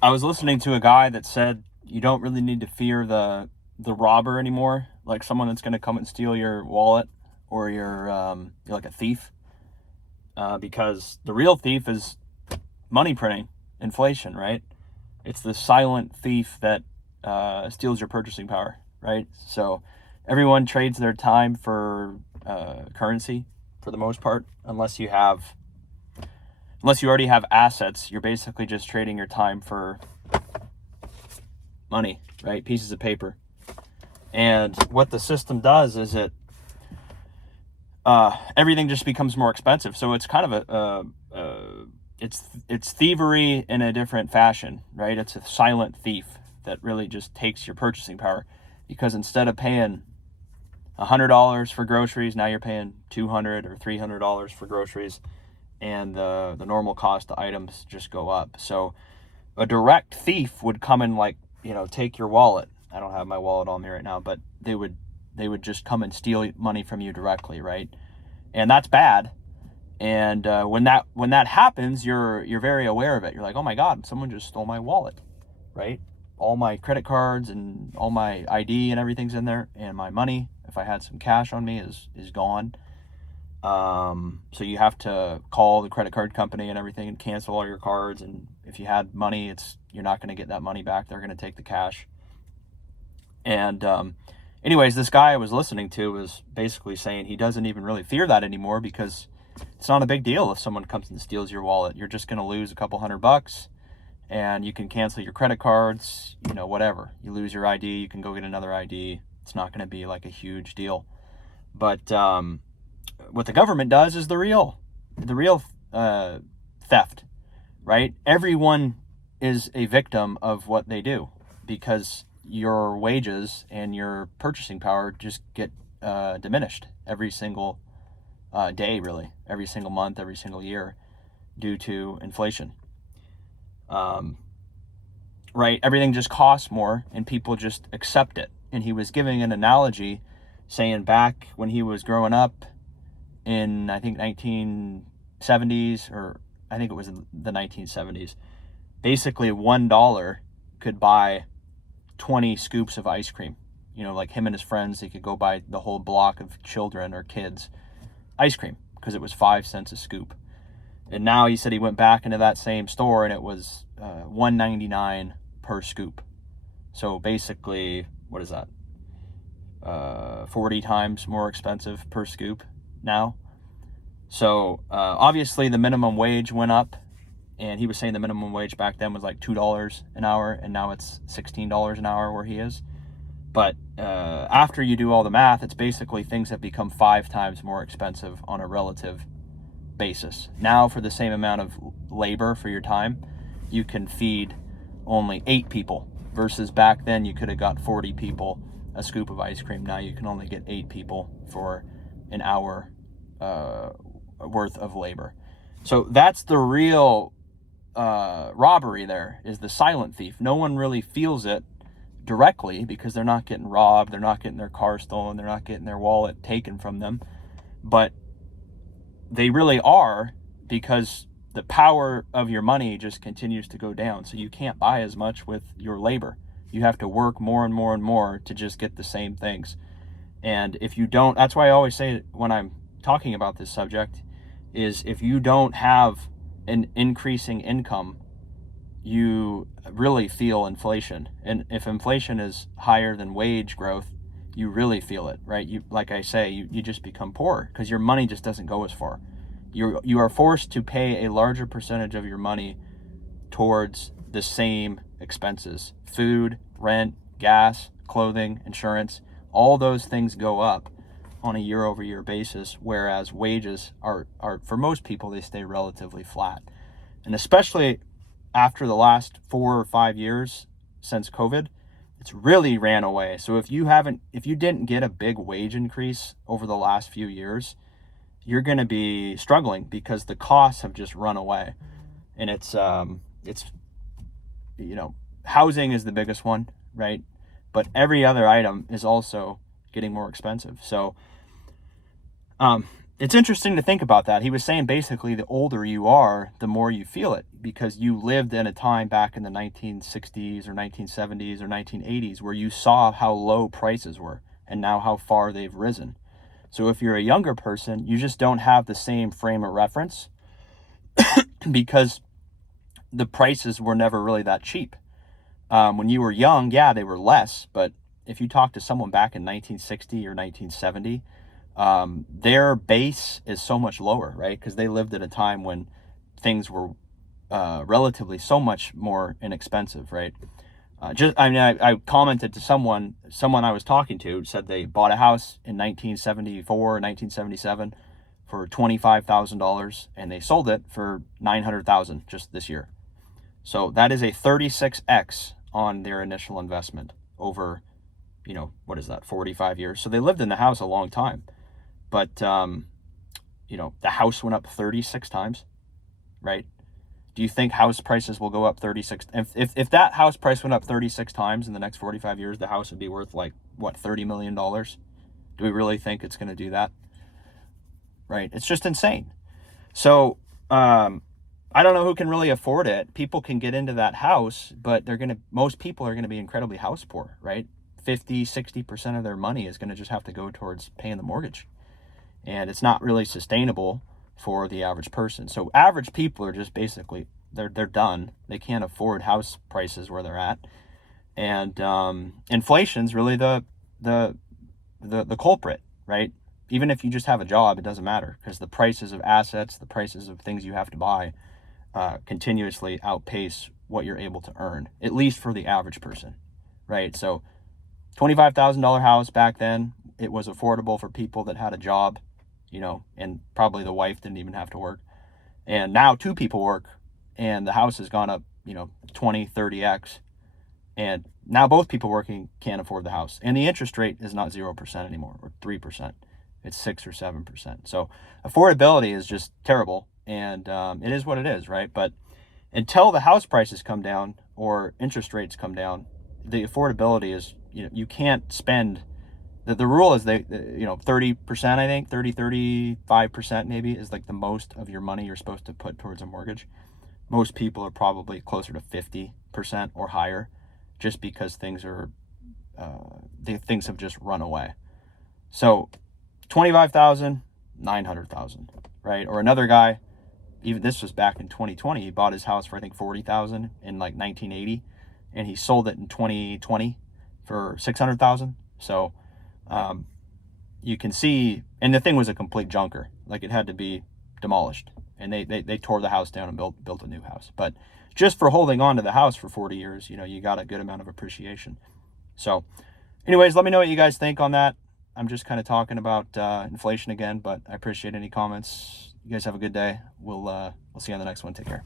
I was listening to a guy that said you don't really need to fear the robber anymore, like someone that's going to come and steal your wallet or you're like a thief, because the real thief is money printing, inflation, right? It's the silent thief that steals your purchasing power, right? So everyone trades their time for currency for the most part, unless you already have assets. You're basically just trading your time for money, right? Pieces of paper. And what the system does is everything just becomes more expensive. So it's kind of it's thievery in a different fashion, right? It's a silent thief that really just takes your purchasing power, because instead of paying $100 for groceries, now you're paying $200 or $300 for groceries, and the normal cost of items just go up. So a direct thief would come and, like, take your wallet. I don't have my wallet on me right now, but they would just come and steal money from you directly, right? And that's bad. And when that happens, you're very aware of it. You're like, oh my God, someone just stole my wallet, right? All my credit cards and all my ID and everything's in there, and my money, if I had some cash on me, is gone. So you have to call the credit card company and everything and cancel all your cards. And if you had money, you're not going to get that money back. They're going to take the cash. And anyways, this guy I was listening to was basically saying he doesn't even really fear that anymore, because it's not a big deal if someone comes and steals your wallet. You're just going to lose a couple $100, and you can cancel your credit cards, whatever. You lose your ID, you can go get another ID. It's not going to be like a huge deal. But what the government does is the real theft, right? Everyone is a victim of what they do, because your wages and your purchasing power just get diminished every single day, really, every single month, every single year, due to inflation. Right? Everything just costs more, and people just accept it. And he was giving an analogy, saying back when he was growing up in, I think, 1970s, or I think it was the 1970s, basically $1 could buy 20 scoops of ice cream. Like him and his friends, they could go buy the whole block of children or kids ice cream, because it was 5 cents a scoop. And now he said he went back into that same store, and it was $1.99 per scoop. So basically, what is that? 40 times more expensive per scoop now. So obviously the minimum wage went up, and he was saying the minimum wage back then was like $2 an hour, and now it's $16 an hour where he is. But after you do all the math, it's basically things have become 5 times more expensive on a relative basis. Now, for the same amount of labor for your time, you can feed only 8 people, versus back then you could have got 40 people a scoop of ice cream. Now you can only get 8 people for an hour worth of labor. So that's the real robbery. There is the silent thief. No one really feels it directly, because they're not getting robbed, they're not getting their car stolen, they're not getting their wallet taken from them, but they really are, because the power of your money just continues to go down. So you can't buy as much with your labor. You have to work more and more and more to just get the same things. And if you don't, that's why I always say when I'm talking about this subject, is if you don't have an increasing income, you really feel inflation. And if inflation is higher than wage growth, you really feel it, right? Like I say, you just become poor, because your money just doesn't go as far. You are forced to pay a larger percentage of your money towards the same expenses: food, rent, gas, clothing, insurance. All those things go up on a year-over-year basis, whereas wages are for most people, they stay relatively flat. And especially after the last 4 or 5 years since COVID, it's really ran away. So if you didn't get a big wage increase over the last few years, you're going to be struggling, because the costs have just run away. And it's housing is the biggest one, right? But every other item is also getting more expensive. So it's interesting to think about that. He was saying basically the older you are, the more you feel it, because you lived in a time back in the 1960s or 1970s or 1980s where you saw how low prices were and now how far they've risen. So if you're a younger person, you just don't have the same frame of reference because the prices were never really that cheap. When you were young, yeah, they were less, but if you talk to someone back in 1960 or 1970, their base is so much lower, right? Because they lived at a time when things were relatively so much more inexpensive, right? I commented to someone I was talking to said they bought a house in 1974, 1977 for $25,000, and they sold it for $900,000 just this year. So that is a 36x on their initial investment over, what is that, 45 years? So they lived in the house a long time. But, the house went up 36 times, right? Do you think house prices will go up 36? If that house price went up 36 times in the next 45 years, the house would be worth $30 million? Do we really think it's going to do that? Right? It's just insane. So, I don't know who can really afford it. People can get into that house, but most people are going to be incredibly house poor, right? 50-60% of their money is going to just have to go towards paying the mortgage. And it's not really sustainable for the average person. So average people are just basically, they're done. They can't afford house prices where they're at. And inflation's really the culprit, right? Even if you just have a job, it doesn't matter, because the prices of assets, the prices of things you have to buy, continuously outpace what you're able to earn, at least for the average person, right? So $25,000 house back then, it was affordable for people that had a job, and probably the wife didn't even have to work. And now two people work and the house has gone up, 20, 30x. And now both people working can't afford the house. And the interest rate is not 0% anymore, or 3%. It's 6 or 7%. So affordability is just terrible. And it is what it is, right? But until the house prices come down or interest rates come down, the affordability is, you can't spend. The rule is 30%, I think, 35% maybe is like the most of your money you're supposed to put towards a mortgage. Most people are probably closer to 50% or higher, just because things have just run away. So 25,000, 900,000, right? Or another guy, even this was back in 2020, he bought his house for I think 40,000 in like 1980, and he sold it in 2020 for 600,000. So you can see, and the thing was a complete junker. Like, it had to be demolished, and they tore the house down and built a new house. But just for holding on to the house for 40 years, you got a good amount of appreciation. So anyways, let me know what you guys think on that. I'm just kind of talking about inflation again, but I appreciate any comments. You guys have a good day. We'll see you on the next one. Take care.